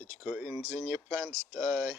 Edge cuttings in your pants day.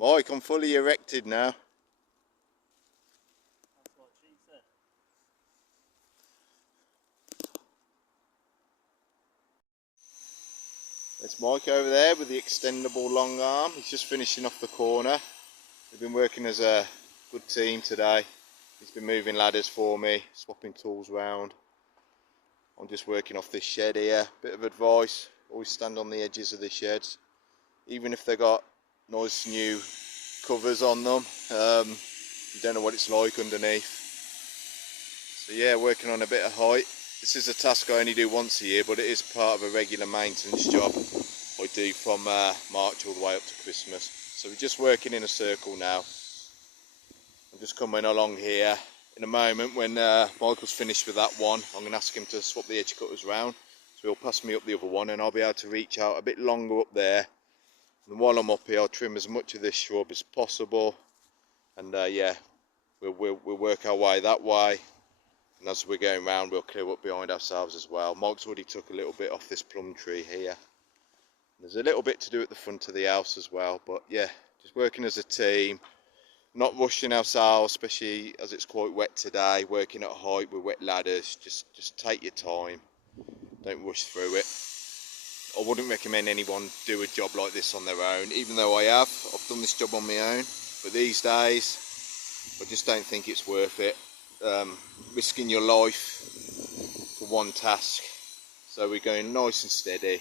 Mike, I'm fully erected now. That's what she said. There's Mike over there with the extendable long arm. He's just finishing off the corner. We've been working as a good team today. He's been moving ladders for me, swapping tools around. I'm just working off this shed here. Bit of advice, always stand on the edges of the sheds. Even if they've got nice new covers on them, you don't know what it's like underneath. So yeah, working on a bit of height. This is a task I only do once a year, but it is part of a regular maintenance job I do from March all the way up to Christmas. So we're just working in a circle now. I'm just coming along here. In a moment, when Michael's finished with that one, I'm going to ask him to swap the edge cutters round. So he'll pass me up the other one and I'll be able to reach out a bit longer up there. And while I'm up here, I'll trim as much of this shrub as possible. And yeah, we'll work our way that way. And as we're going round, we'll clear up behind ourselves as well. Mike's already took a little bit off this plum tree here. There's a little bit to do at the front of the house as well. But yeah, just working as a team. Not rushing ourselves, especially as it's quite wet today. Working at height with wet ladders. Just take your time. Don't rush through it. I wouldn't recommend anyone do a job like this on their own. Even though I've done this job on my own. But these days, I just don't think it's worth it. Risking your life for one task. So we're going nice and steady.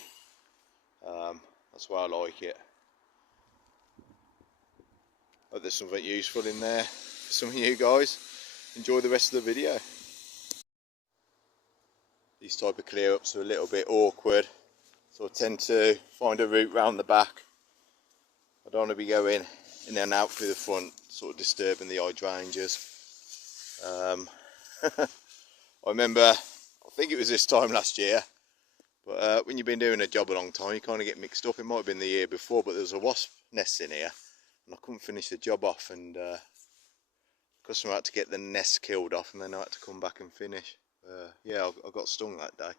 That's why I like it. Hope there's something useful in there for some of you guys. Enjoy the rest of the video. These type of clear ups are a little bit awkward, so I tend to find a route round the back. I don't want to be going in and out through the front, sort of disturbing the hydrangeas. I remember, I think it was this time last year, but when you've been doing a job a long time, you kind of get mixed up. It might have been the year before, but there was a wasp nest in here, and I couldn't finish the job off, and the customer had to get the nest killed off, and then I had to come back and finish. Yeah, I got stung that day.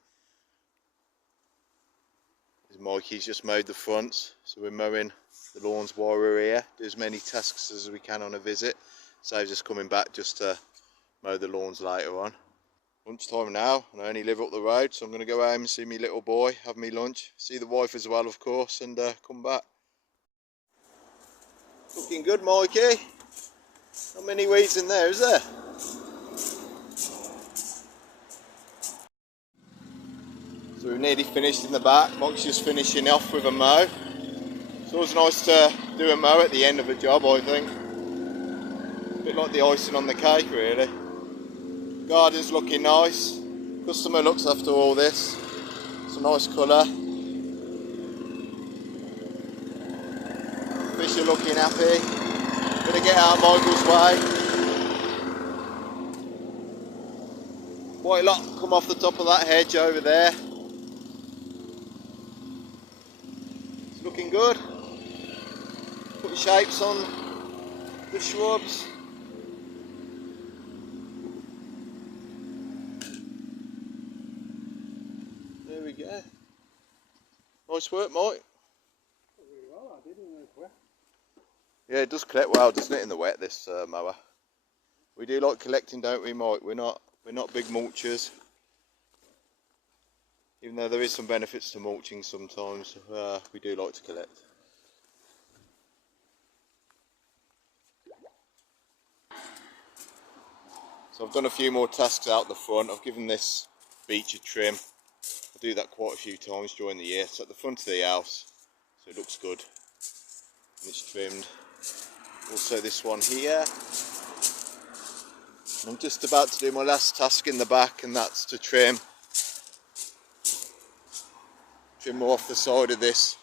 Mikey's just mowed the fronts, so we're mowing the lawns while we're here. Do as many tasks as we can on a visit. Saves us coming back just to mow the lawns later on. Lunchtime now, and I only live up the road, so I'm going to go home and see my little boy, have me lunch, see the wife as well, of course, and come back. Looking good, Mikey. Not many weeds in there, is there? So we've nearly finished in the back. Mike's just finishing off with a mow. It's always nice to do a mow at the end of a job, I think. A bit like the icing on the cake, really. Garden's looking nice. Customer looks after all this. It's a nice colour. Fish are looking happy. Gonna get out of Michael's way. Quite a lot come off the top of that hedge over there. It's looking good. Put shapes on the shrubs. There we go. Nice work, Mike. Really well, I did in the wet. Yeah, it does collect well, doesn't it, in the wet, this mower. We do like collecting, don't we, Mike? We're not big mulchers. even though there is some benefits to mulching sometimes, we do like to collect. So I've done a few more tasks out the front. I've given this beech a trim. I do that quite a few times during the year. It's at the front of the house, so it looks good and it's trimmed. Also this one here. I'm just about to do my last task in the back, and that's to trim off the side of this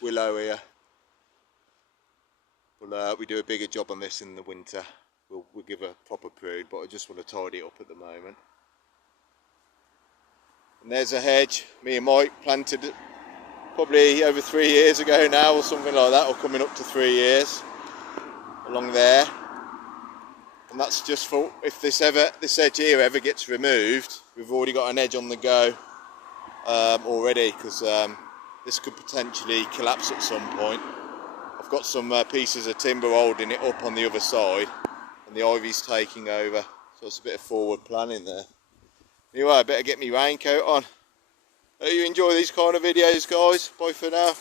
willow here. We do a bigger job on this in the winter. We'll give a proper prune, but I just want to tidy it up at the moment. And there's a hedge me and Mike planted probably over 3 years ago now, or something like that, or coming up to 3 years, along there. And that's just for if this edge here ever gets removed, we've already got an edge on the go already, because this could potentially collapse at some point. I've got some pieces of timber holding it up on the other side, and the ivy's taking over, so it's a bit of forward planning there. Anyway, I better get my raincoat on. Hope you enjoy these kind of videos, guys. Bye for now.